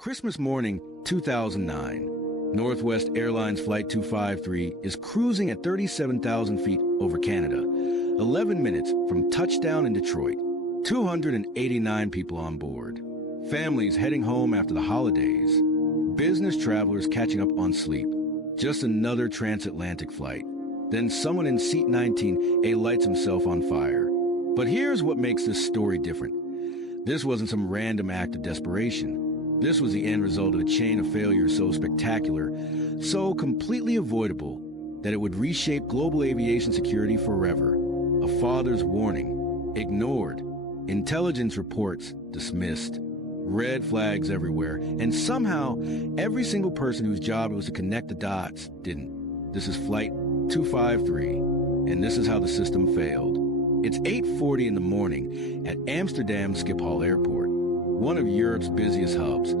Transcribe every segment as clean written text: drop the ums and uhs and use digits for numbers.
Christmas morning, 2009. Northwest Airlines Flight 253 is cruising at 37,000 feet over Canada, 11 minutes from touchdown in Detroit. 289 people on board. Families heading home after the holidays. Business travelers catching up on sleep. Just another transatlantic flight. Then someone in seat 19A lights himself on fire. But here's what makes this story different. This wasn't some random act of desperation. This was the end result of a chain of failures so spectacular, so completely avoidable, that it would reshape global aviation security forever. A father's warning, ignored. Intelligence reports, dismissed. Red flags everywhere, and somehow every single person whose job it was to connect the dots didn't. This is Flight 253, and this is how the system failed. It's 8:40 in the morning at Amsterdam Schiphol Airport, one of Europe's busiest hubs,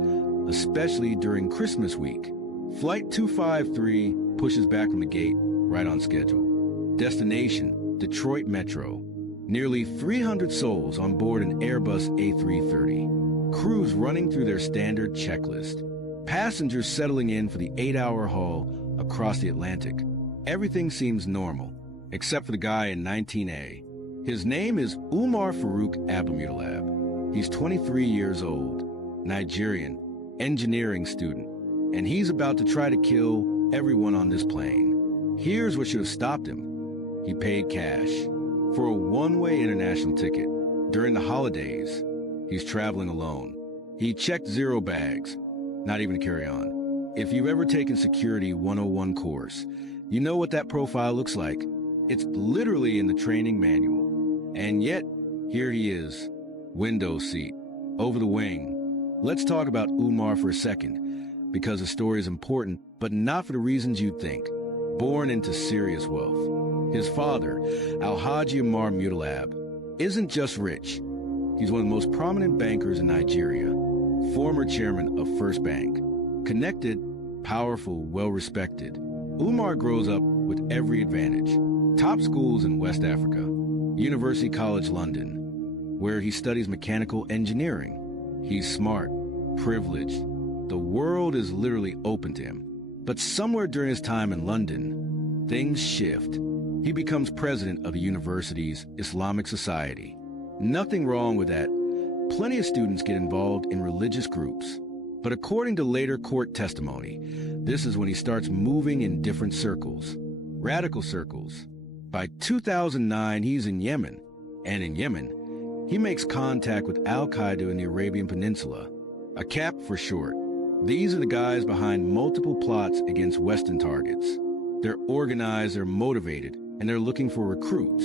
especially during Christmas week. Flight 253 pushes back from the gate, right on schedule. Destination, Detroit Metro. Nearly 300 souls on board an Airbus A330. Crews running through their standard checklist. Passengers settling in for the 8-hour haul across the Atlantic. Everything seems normal, except for the guy in 19A. His name is Umar Farouk Abdulmutallab. He's 23 years old, Nigerian, engineering student, and he's about to try to kill everyone on this plane. Here's what should have stopped him. He paid cash for a one-way international ticket. During the holidays, he's traveling alone. He checked 0 bags, not even a carry-on. If you've ever taken Security 101 course, you know what that profile looks like. It's literally in the training manual. And yet, here he is, window seat, over the wing. Let's talk about Umar for a second, because the story is important, but not for the reasons you'd think. Born into serious wealth. His father, Alhaji Umar Mutallab, isn't just rich. He's one of the most prominent bankers in Nigeria, former chairman of First Bank. Connected, powerful, well-respected. Umar grows up with every advantage. Top schools in West Africa, University College London, where he studies mechanical engineering. He's smart, privileged. The world is literally open to him. But somewhere during his time in London, things shift. He becomes president of the university's Islamic Society. Nothing wrong with that. Plenty of students get involved in religious groups. But according to later court testimony, this is when he starts moving in different circles. Radical circles. By 2009, he's in Yemen. And in Yemen, he makes contact with Al-Qaeda in the Arabian Peninsula. A CAP for short. These are the guys behind multiple plots against Western targets. They're organized, they're motivated, and they're looking for recruits.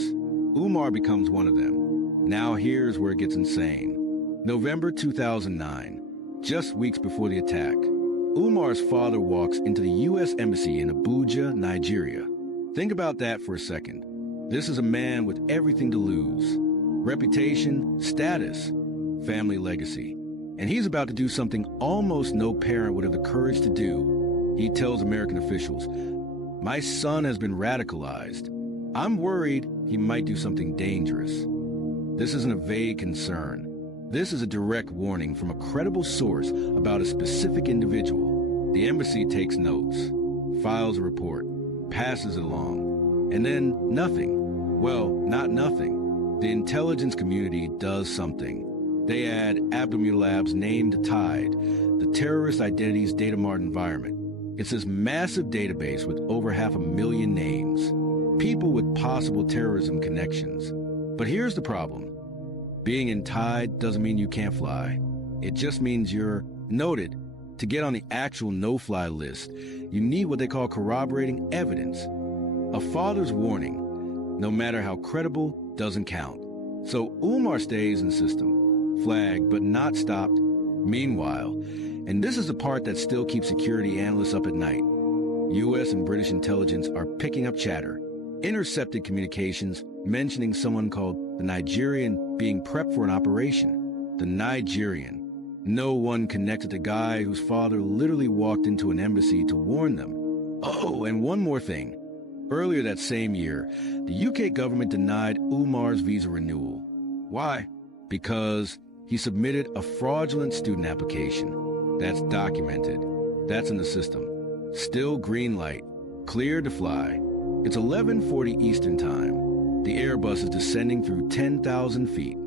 Umar becomes one of them. Now here's where it gets insane. November 2009, just weeks before the attack, Umar's father walks into the U.S. Embassy in Abuja, Nigeria. Think about that for a second. This is a man with everything to lose. Reputation, status, family legacy. And he's about to do something almost no parent would have the courage to do. He tells American officials, "My son has been radicalized. I'm worried he might do something dangerous." This isn't a vague concern. This is a direct warning from a credible source about a specific individual. The embassy takes notes, files a report, passes it along, and then nothing. Well, not nothing. The intelligence community does something. They add Abdulmutallab's name to TIDE, the Terrorist Identities Data Mart environment. It's this massive database with over 500,000 names, people with possible terrorism connections. But here's the problem. Being in TIDE doesn't mean you can't fly. It just means you're noted. To get on the actual no-fly list, you need what they call corroborating evidence. A father's warning, no matter how credible, doesn't count. So Umar stays in the system. Flagged, but not stopped. Meanwhile, and this is the part that still keeps security analysts up at night, U.S. and British intelligence are picking up chatter, intercepted communications mentioning someone called the Nigerian being prepped for an operation. The Nigerian. No one connected the guy whose father literally walked into an embassy to warn them. Oh, and one more thing. Earlier that same year, the UK government denied Umar's visa renewal. Why? Because he submitted a fraudulent student application. That's documented. That's in the system. Still green light. Clear to fly. It's 11:40 Eastern Time. The Airbus is descending through 10,000 feet.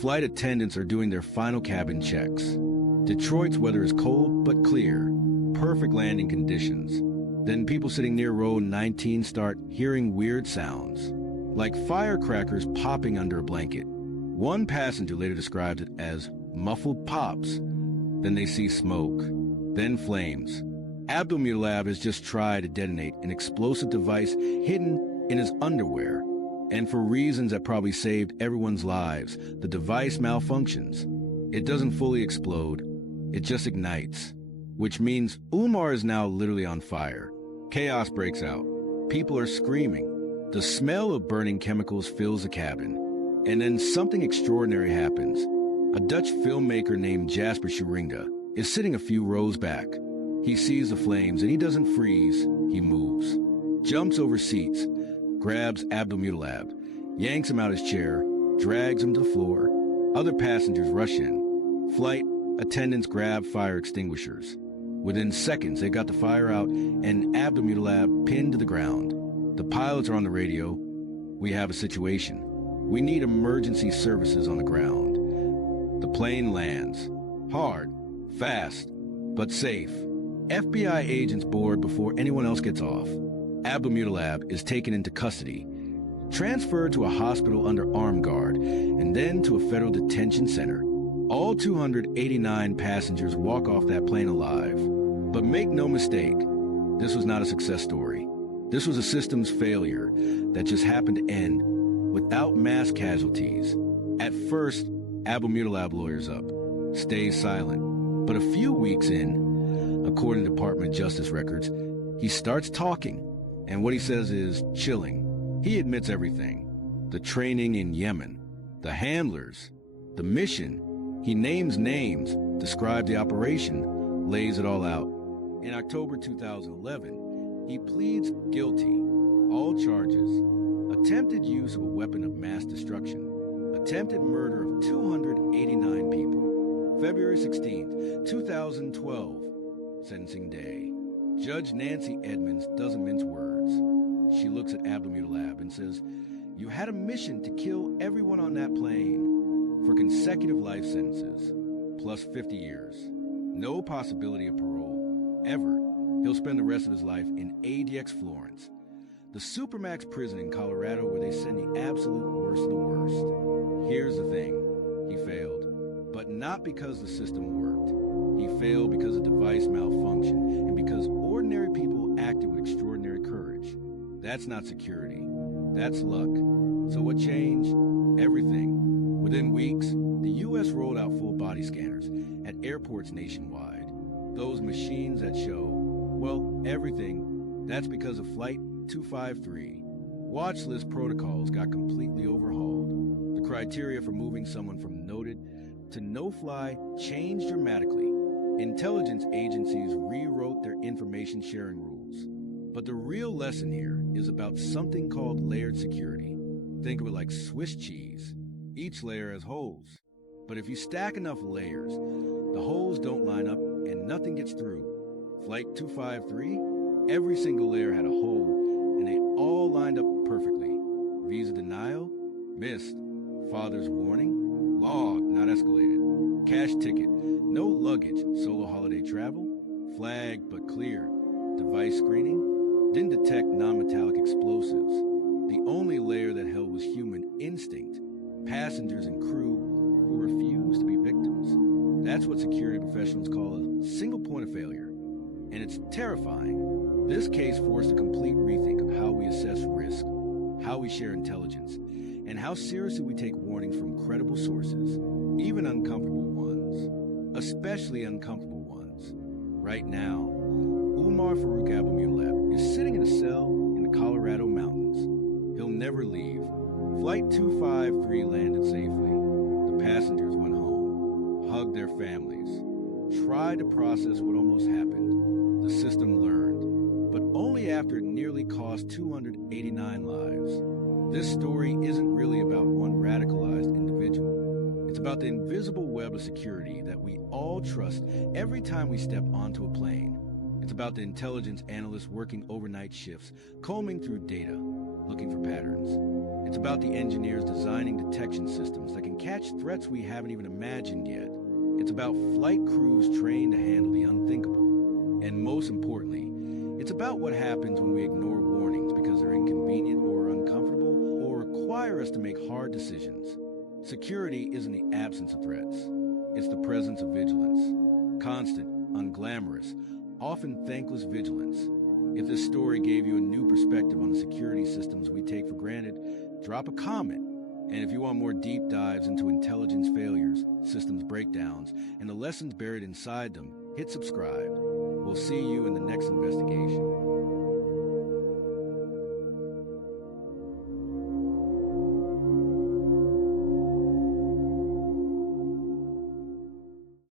Flight attendants are doing their final cabin checks. Detroit's weather is cold but clear. Perfect landing conditions. Then people sitting near row 19 start hearing weird sounds, like firecrackers popping under a blanket. One passenger later described it as muffled pops. Then they see smoke, then flames. Abdulmutallab has just tried to detonate an explosive device hidden in his underwear. And for reasons that probably saved everyone's lives, the device malfunctions. It doesn't fully explode, it just ignites. Which means Umar is now literally on fire. Chaos breaks out. People are screaming. The smell of burning chemicals fills the cabin. And then something extraordinary happens. A Dutch filmmaker named Jasper Scheringa is sitting a few rows back. He sees the flames and he doesn't freeze, he moves. Jumps over seats, grabs Abdulmutallab, yanks him out his chair, drags him to the floor. Other passengers rush in. Flight attendants grab fire extinguishers. Within seconds, they got the fire out and Abdulmutallab pinned to the ground. The pilots are on the radio. We have a situation. We need emergency services on the ground. The plane lands. Hard, fast, but safe. FBI agents board before anyone else gets off. Abdulmutallab is taken into custody, transferred to a hospital under armed guard, and then to a federal detention center. All 289 passengers walk off that plane alive. But make no mistake, this was not a success story. This was a systems failure that just happened to end without mass casualties. At first, Abdulmutallab lawyers up, stays silent. But a few weeks in, according to Department of Justice records, he starts talking. And what he says is chilling. He admits everything. The training in Yemen, the handlers, the mission. He names names, describes the operation, lays it all out. In October 2011, he pleads guilty. All charges: attempted use of a weapon of mass destruction, attempted murder of 289 people. February 16th, 2012, sentencing day. Judge Nancy Edmonds doesn't mince words. She looks at Abdulmutallab and says, "You had a mission to kill everyone on that plane for consecutive life sentences, plus 50 years. No possibility of parole, ever. He'll spend the rest of his life in ADX Florence, the Supermax prison in Colorado where they send the absolute worst of the worst." Here's the thing. He failed. But not because the system worked. He failed because the device malfunctioned and because ordinary people acted with extraordinary courage. That's not security. That's luck. So what changed? Everything. Within weeks, the U.S. rolled out full body scanners at airports nationwide. Those machines that show, well, everything. That's because of Flight 253. Watch list protocols got completely overhauled. The criteria for moving someone from noted to no-fly changed dramatically. Intelligence agencies rewrote their information sharing rules. But the real lesson here is about something called layered security. Think of it like Swiss cheese. Each layer has holes. But if you stack enough layers, the holes don't line up and nothing gets through. Flight 253, every single layer had a hole and they all lined up perfectly. Visa denial, missed. Father's warning, logged, not escalated. Cash ticket, no luggage, solo holiday travel, flagged but clear. Device screening, didn't detect non-metallic explosives. The only layer that held was human instinct. Passengers and crew who refused to be victims. That's what security professionals call a single point of failure. And it's terrifying. This case forced a complete rethink of how we assess risk, how we share intelligence, and how seriously we take warnings from credible sources, even uncomfortable ones, especially uncomfortable ones. Right now, Umar Farouk Abdulmutallab is sitting in a cell in the Colorado mountains. He'll never leave. Flight 253 landed safely. The passengers went home, hugged their families, tried to process what almost happened. The system learned, but only after it nearly cost 289 lives. This story isn't really about one radicalized individual. It's about the invisible web of security that we all trust every time we step onto a plane. It's about the intelligence analysts working overnight shifts, combing through data, looking for patterns. It's about the engineers designing detection systems that can catch threats we haven't even imagined yet. It's about flight crews trained to handle the unthinkable. And most importantly, it's about what happens when we ignore warnings because they're inconvenient or uncomfortable or require us to make hard decisions. Security isn't the absence of threats. It's the presence of vigilance. Constant, unglamorous, often thankless vigilance. If this story gave you a new perspective on the security systems we take for granted, drop a comment. And if you want more deep dives into intelligence failures, systems breakdowns, and the lessons buried inside them, hit subscribe. We'll see you in the next investigation.